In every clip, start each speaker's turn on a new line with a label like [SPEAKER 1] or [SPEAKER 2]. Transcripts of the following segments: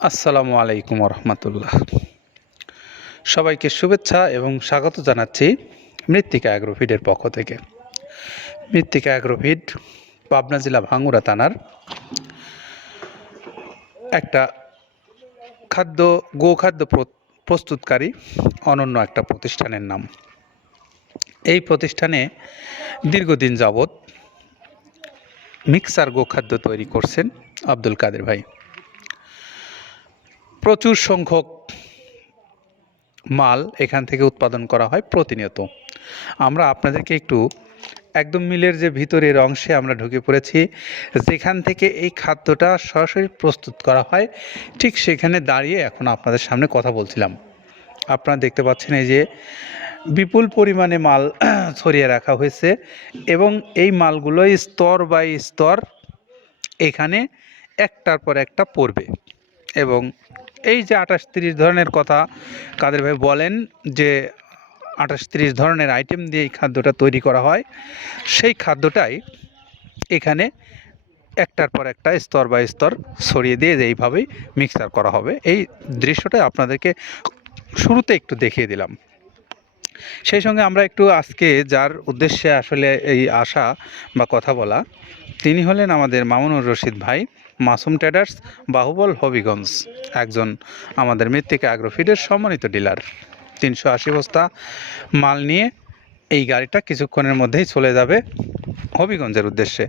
[SPEAKER 1] আসসালামু আলাইকুম রহমতুল্লাহ সবাইকে শুভেচ্ছা এবং স্বাগত জানাচ্ছি মৃত্তিকা অ্যাগ্রোফিডের পক্ষ থেকে। মৃত্তিকা অ্যাগ্রোফিড, পাবনা জেলা ভাঙ্গুড়া থানার একটা খাদ্য, গোখাদ্য প্র- প্রস্তুতকারী অনন্য একটা প্রতিষ্ঠানের নাম। এই প্রতিষ্ঠানে দীর্ঘদিন যাবৎ মিক্সার গোখাদ্য তৈরি করছেন আব্দুল কাদের ভাই। প্রচুর সংখ্যক মাল এখান থেকে উৎপাদন করা হয় প্রতিনিয়ত। আমরা আপনাদেরকে একটু একদম মিলের যে ভিতরের অংশে আমরা ঢুকে পড়েছি, যেখান থেকে এই খাদ্যটা সরাসরি প্রস্তুত করা হয়, ঠিক সেখানে দাঁড়িয়ে এখন আপনাদের সামনে কথা বলছিলাম। আপনারা দেখতে পাচ্ছেন এই যে বিপুল পরিমাণে মাল ছড়িয়ে রাখা হয়েছে এবং এই মালগুলো স্তর বাই স্তর এখানে একটার পর একটা পড়বে এবং এই যে আঠাশ তিরিশ ধরনের কথা কাদের ভাই বলেন যে আঠাশ তিরিশ ধরনের আইটেম দিয়ে এই খাদ্যটা তৈরি করা হয়, সেই খাদ্যটাই এখানে একটার পর একটা স্তর বাই স্তর ছড়িয়ে দিয়ে এইভাবেই মিক্সার করা হবে। এই দৃশ্যটা আপনাদেরকে শুরুতে একটু দেখিয়ে দিলাম। সেই সঙ্গে আমরা একটু আজকে যার উদ্দেশ্যে আসলে এই আশা বা কথা বলা, তিনি হলেন আমাদের মামুনুর রশিদ ভাই। মাসুম ট্রেডার্স, বাহুবল হবিগঞ্জ, একজন আমাদের মৃত্তিকা অ্যাগ্রোফিডের সম্মানিত ডিলার। তিনশো আশি বস্তা মাল নিয়ে এই গাড়িটা কিছুক্ষণের মধ্যেই চলে যাবে হবিগঞ্জের উদ্দেশ্যে।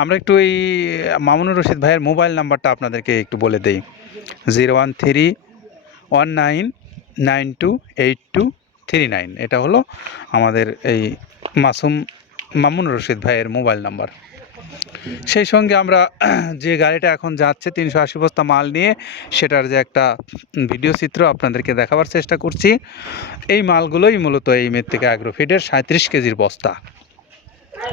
[SPEAKER 1] আমরা একটু এই মামুনুর রশিদ ভাইয়ের মোবাইল নাম্বারটা আপনাদেরকে একটু বলে দেই। Zero one three one nine nine two eight two three nine. এটা হলো আমাদের এই মাসুম মামুন রশিদ ভাইয়ের মোবাইল নাম্বার। সেই সঙ্গে আমরা যে গাড়িটা এখন যাচ্ছে তিনশো আশি বস্তা মাল নিয়ে, সেটার যে একটা ভিডিও চিত্র আপনাদেরকে দেখাবার চেষ্টা করছি। এই মালগুলোই মূলত এই মেয়ের মৃত্তিকা অ্যাগ্রোফিডের সাঁত্রিশ কেজির বস্তা।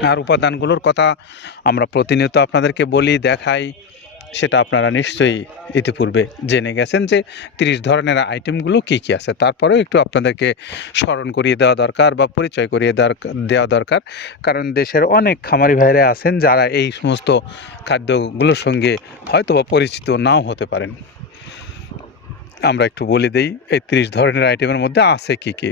[SPEAKER 1] আর উপাদানগুলোর কথা আমরা প্রতিনিয়ত আপনাদেরকে বলি, দেখাই। সেটা আপনারা নিশ্চয়ই ইতিপূর্বে জেনে গেছেন যে তিরিশ ধরনের আইটেমগুলো কী কী আছে। তারপরেও একটু আপনাদেরকে স্মরণ করিয়ে দেওয়া দরকার বা পরিচয় করিয়ে দেওয়া দরকার। কারণ দেশের অনেক খামারি ভাইরা আছেন যারা এই সমস্ত খাদ্যগুলোর সঙ্গে হয়তো বা পরিচিত নাও হতে পারেন। আমরা একটু বলে দেই, এই তিরিশ ধরনের আইটেমের মধ্যে আছে কী কী?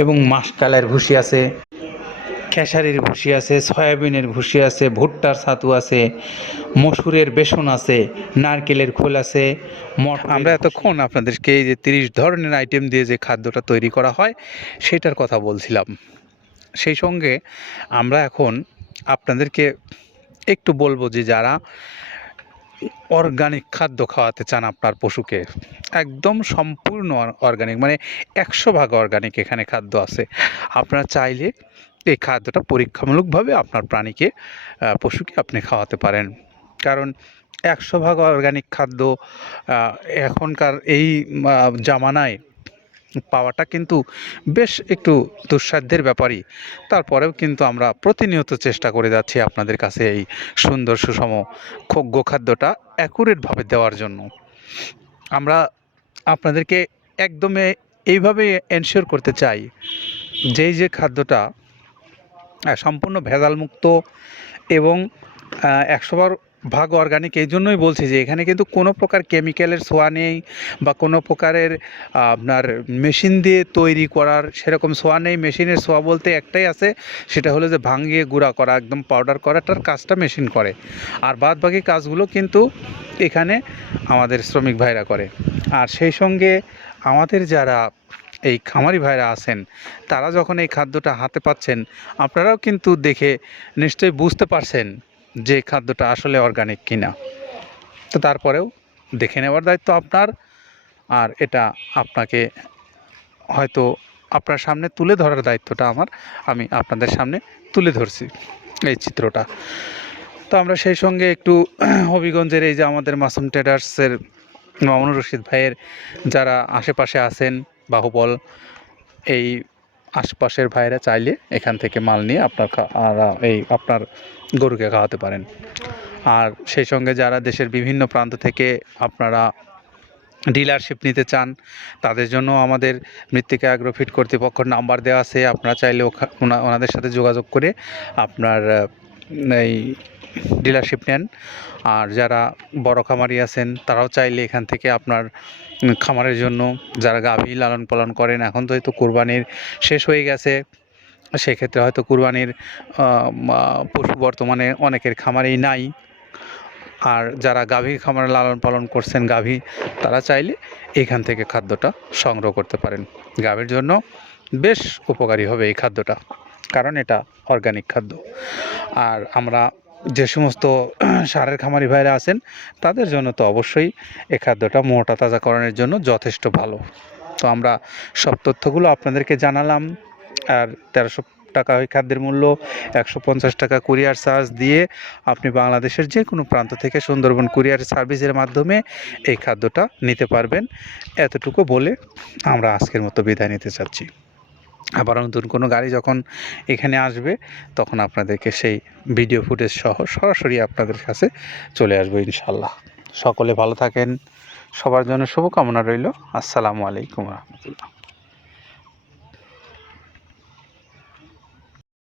[SPEAKER 1] এবং মাসকালের ভুসি আছে, খেসারির ভুসি আছে, সয়াবিনের ভুসি আছে, ভুট্টার ছাতু আছে, মসুরের বেসন আছে, নারকেলের খোল আছে আমরা এতক্ষণ আপনাদেরকে এই যে তিরিশ ধরনের আইটেম দিয়ে যে খাদ্যটা তৈরি করা হয়, সেটার কথা বলছিলাম। সেই সঙ্গে আমরা এখন আপনাদেরকে একটু বলব যে যারা অর্গানিক খাদ্য খাওয়াতে চান আপনার পশুকে। একদম সম্পূর্ণ অর্গানিক মানে একশো ভাগ অর্গানিক এখানে খাদ্য আছে। আপনারা চাইলে এই খাদ্যটা পরীক্ষামূলকভাবে আপনার প্রাণীকে পশুকে আপনি খাওয়াতে পারেন। কারণ একশো ভাগ অর্গানিক খাদ্য এখনকার এই জামানায় পাওয়াটা কিন্তু বেশ একটু দুঃসাধ্যের ব্যাপারই। তারপরেও কিন্তু আমরা প্রতিনিয়ত চেষ্টা করে যাচ্ছি আপনাদের কাছে এই সুন্দর সুষম গোখাদ্যটা অ্যাকুরেটভাবে দেওয়ার জন্য। আমরা আপনাদেরকে একদমে এইভাবে এনশিওর করতে চাই, যেই যে খাদ্যটা সম্পূর্ণ ভেজালমুক্ত এবং একশো বার ভাগ অর্গানিক এই জন্যই বলছি যে এখানে কিন্তু কোনো প্রকার কেমিক্যালের ছোঁয়া নেই বা কোনো প্রকারের, আপনার মেশিন দিয়ে তৈরি করার সেরকম ছোঁয়া নেই। মেশিনের ছোঁয়া বলতে একটাই আছে, সেটা হলো যে ভাঙিয়ে গুঁড়া করা, একদম পাউডার করাটার কাজটা মেশিন করে। আর বাদ বাকি কাজগুলো কিন্তু এখানে আমাদের শ্রমিক ভাইরা করে। আর সেই সঙ্গে আমাদের যারা এই খামারি ভাইরা আছেন, তারা যখন এই খাদ্যটা হাতে পাচ্ছেন, আপনারাও কিন্তু দেখে নিশ্চয়ই বুঝতে পারছেন যে খাদ্যটা আসলে অর্গানিক কিনা। তো তারপরেও দেখে নেওয়ার দায়িত্ব আপনার, আর এটা আপনাকে হয়তো আপনার সামনে তুলে ধরার দায়িত্বটা আমার, আমি আপনাদের সামনে তুলে ধরছি এই চিত্রটা। তো আমরা সেই সঙ্গে একটু হবিগঞ্জের এই যে আমাদের মাসুম ট্রেডার্সের মামুনুর রশিদ ভাইয়ের যারা আশেপাশে আছেন, বাহুবল, এই আশপাশের ভাইরা চাইলে এখান থেকে মাল নিয়ে আপনার এই আপনার গরুকে খাওয়াতে পারেন। আর সেই সঙ্গে যারা দেশের বিভিন্ন প্রান্ত থেকে আপনারা ডিলারশিপ নিতে চান, তাদের জন্য আমাদের মৃত্তিকা অ্যাগ্রোফিট কর্তৃপক্ষ নাম্বার দেওয়া আছে। আপনারা চাইলে ওখা- ওনা- ওনাদের সাথে যোগাযোগ করে আপনার এই ডিলারশিপ নেন। আর যারা বড় খামারি আছেন, তারাও চাইলে এখান থেকে আপনার খামারের জন্য যারা গাভী লালন পালন করেন, এখন তো হয়তো কুরবানির শেষ হয়ে গেছে। সেক্ষেত্রে হয়তো কুরবানির পশু বর্তমানে অনেকের খামারেই নাই। আর যারা গাভী খামারে লালন পালন করছেন, গাভী, তারা চাইলে এখান থেকে খাদ্যটা সংগ্রহ করতে পারেন। গাভীর জন্য বেশ উপকারী হবে এই খাদ্যটা, কারণ এটা অর্গানিক খাদ্য। আর আমরা যে সমস্ত সারের খামারি ভাইরা আছেন, তাদের জন্য তো অবশ্যই এই খাদ্যটা মোটা তাজাকরণের জন্য যথেষ্ট ভালো। তো আমরা সব তথ্যগুলো আপনাদেরকে জানালাম। আর তেরোশো টাকা ওই খাদ্যের মূল্য, একশো পঞ্চাশ টাকা কুরিয়ার চার্জ দিয়ে আপনি বাংলাদেশের যে কোনো প্রান্ত থেকে সুন্দরবন কুরিয়ার সার্ভিসের মাধ্যমে এই খাদ্যটা নিতে পারবেন। এতটুকু বলে আমরা আজকের মতো বিদায় নিতে চাচ্ছি। আবার নতুন কোনো গাড়ি যখন এখানে আসবে, তখন আপনাদেরকে সেই ভিডিও ফুটেজ সহ সরাসরি আপনাদের কাছে চলে আসব ইনশাল্লাহ সকলে ভালো থাকেন, সবার জন্য শুভকামনা রইল। আসসালামু আলাইকুম রহমতুল্লাহ।